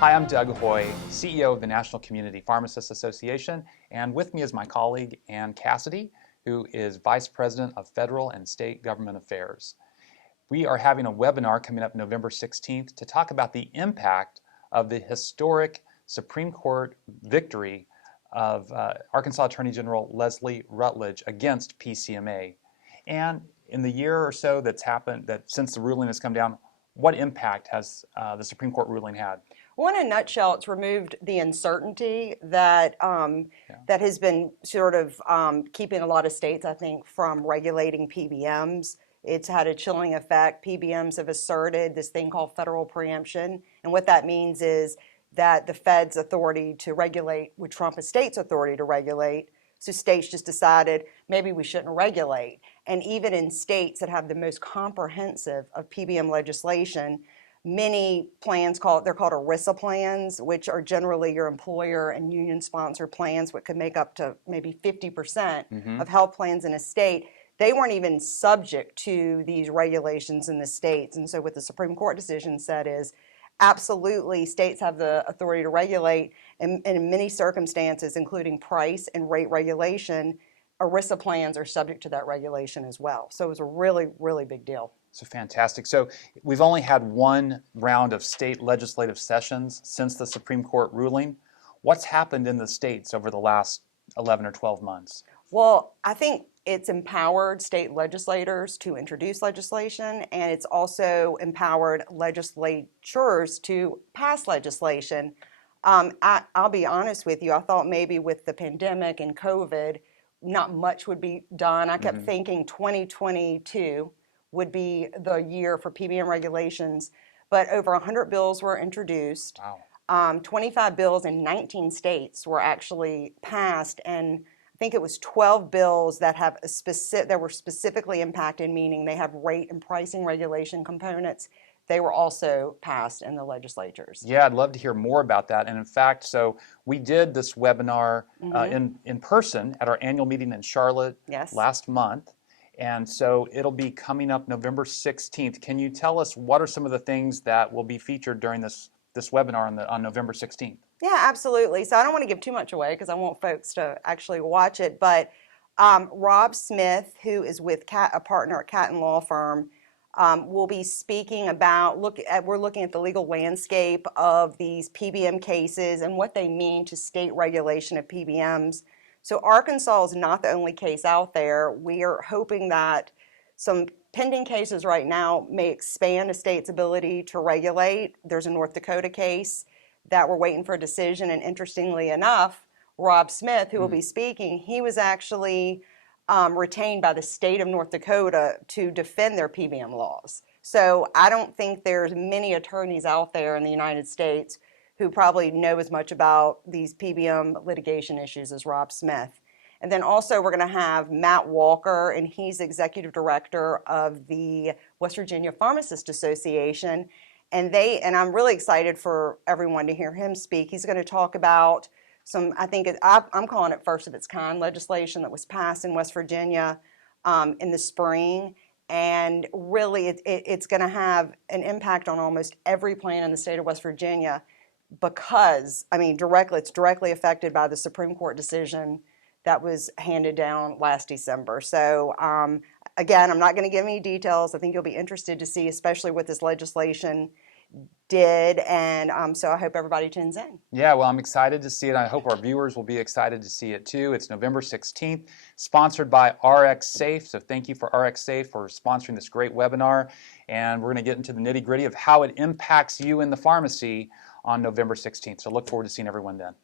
Hi, I'm Doug Hoy, CEO of the National Community Pharmacists Association, and with me is my colleague Ann Cassidy, who is Vice President of Federal and State Government Affairs. We are having a webinar coming up November 16th to talk about the impact of the historic Supreme Court victory of Arkansas Attorney General Leslie Rutledge against PCMA. And in the year or so that's happened, that since the ruling has come down, what impact has the Supreme Court ruling had? Well, in a nutshell, it's removed the uncertainty that that has been sort of keeping a lot of states, I think, from regulating PBMs. It's had a chilling effect. PBMs have asserted this thing called federal preemption, and what that means is that the Fed's authority to regulate would trump a state's authority to regulate. So states just decided maybe we shouldn't regulate. And even in states that have the most comprehensive of PBM legislation, many plans they're called ERISA plans, which are generally your employer and union sponsored plans, which could make up to maybe 50% of health plans in a state. They weren't even subject to these regulations in the states. And so what the Supreme Court decision said is absolutely states have the authority to regulate, and in many circumstances, including price and rate regulation, ERISA plans are subject to that regulation as well. So it was a really, really big deal. So fantastic. So we've only had one round of state legislative sessions since the Supreme Court ruling. What's happened in the states over the last 11 or 12 months? Well, I think it's empowered state legislators to introduce legislation, and it's also empowered legislatures to pass legislation. I'll be honest with you, I thought maybe with the pandemic and COVID, not much would be done. I kept thinking 2022 would be the year for PBM regulations, but over 100 bills were introduced. Wow. 25 bills in 19 states were actually passed, and I think it was 12 bills that have that were specifically impacted, meaning they have rate and pricing regulation components. They were also passed in the legislatures. Yeah, I'd love to hear more about that. And in fact, so we did this webinar in person at our annual meeting in Charlotte last month. And so it'll be coming up November 16th. Can you tell us what are some of the things that will be featured during this webinar on November 16th? Yeah, absolutely. So I don't want to give too much away because I want folks to actually watch it. But Rob Smith, who is with a partner at Catton Law Firm, will be speaking about, we're looking at the legal landscape of these PBM cases and what they mean to state regulation of PBMs. So Arkansas is not the only case out there. We are hoping that some pending cases right now may expand a state's ability to regulate. There's a North Dakota case that we're waiting for a decision, and interestingly enough, Rob Smith, who will be speaking, he was actually retained by the state of North Dakota to defend their PBM laws. So I don't think there's many attorneys out there in the United States who probably know as much about these PBM litigation issues as Rob Smith. And then also we're going to have Matt Walker, and he's executive director of the West Virginia Pharmacists Association. And I'm really excited for everyone to hear him speak. He's going to talk about some, I'm calling it first of its kind legislation that was passed in West Virginia in the spring. And really it's going to have an impact on almost every plan in the state of West Virginia because, it's directly affected by the Supreme Court decision that was handed down last December. So again, I'm not going to give any details. I think you'll be interested to see, especially what this legislation did, and so I hope everybody tunes in. Yeah, well, I'm excited to see it. I hope our viewers will be excited to see it too. It's November 16th, sponsored by RxSafe. So thank you for RxSafe for sponsoring this great webinar. And we're going to get into the nitty-gritty of how it impacts you in the pharmacy on November 16th. So look forward to seeing everyone then.